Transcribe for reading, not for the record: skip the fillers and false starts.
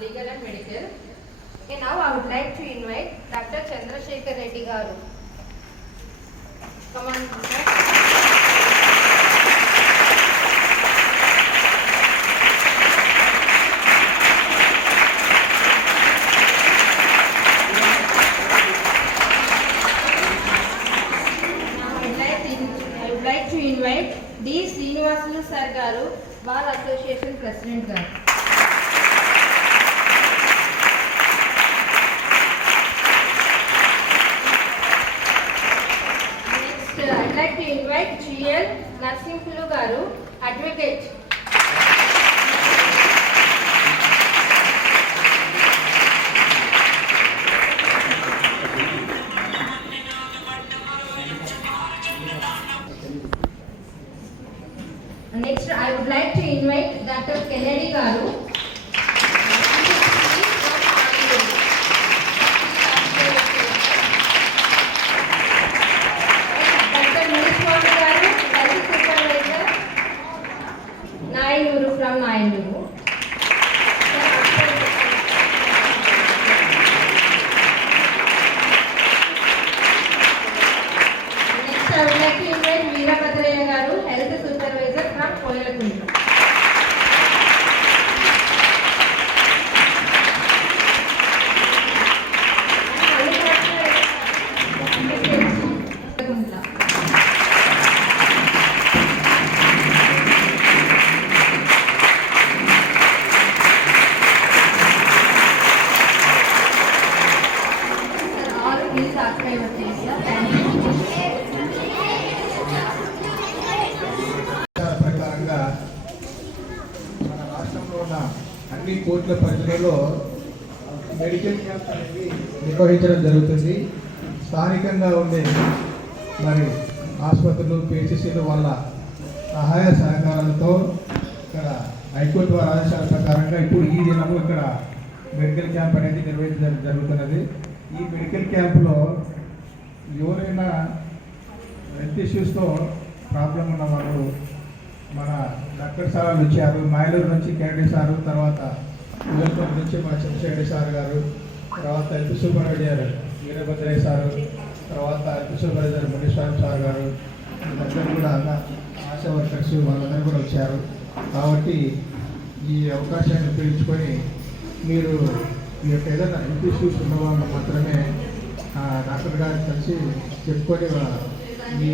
legal and medical. Okay, now I would like to invite Dr. Chandrasekhar Reddy garu. Come on, sir. Invite D. Srinivasulu Sir garu, Bar Association President garu. Next, I'd like to invite GL Narsinghulu garu, Advocate. Next, I would like to invite Dr. Kennedy garu. Dr. Muniswami garu, Health Supervisor, Nayanuru from Nayanuru. Next, I would like to invite Veerabhadraya garu, Health Supervisor from Koyalakundu. ప్రకారంగా మన రాష్ట్రంలో ఉన్న అన్ని కోర్టుల పరిధిలో medical camp అనేది నిర్వహించడం జరుగుతుంది. స్థానికంగా ఉండే మరి ఆసుపత్రులు పిహెచ్సిల వల్ల సహాయ సహకారాలతో ఇక్కడ హైకోర్టు వారి ఆదేశాల ప్రకారంగా ఇప్పుడు ఈ దినము ఇక్కడ మెడికల్ క్యాంప్ అనేది నిర్వహించడం జరుగుతున్నది. ఈ మెడికల్ క్యాంపులో ఎవరైనా హెల్త్ ఇష్యూస్తో ప్రాబ్లం ఉన్న వాళ్ళు మన డాక్టర్ సార్ వచ్చారు. మైలూరు నుంచి కెనడీ సారు, తర్వాత ఉదల్పల్లి నుంచి మన చంద్రశేఖర్ సార్ గారు, తర్వాత హెల్త్ సూపర్వైజర్ వీరభద్రయ్య సారు, తర్వాత హెల్త్ సూపర్వైజర్ మునిస్వామి సార్ గారు, వీళ్ళందరూ కూడా ఆశా వర్కర్స్ వాళ్ళందరూ కూడా వచ్చారు. కాబట్టి ఈ అవకాశాన్ని ఉపయోగించుకొని మీరు ఈ యొక్క ఏదైనా హెల్త్ ఇష్యూస్ ఉన్న వాళ్ళు మాత్రమే డాక్టర్ గారిని కలిసి చెప్పుకొని మీ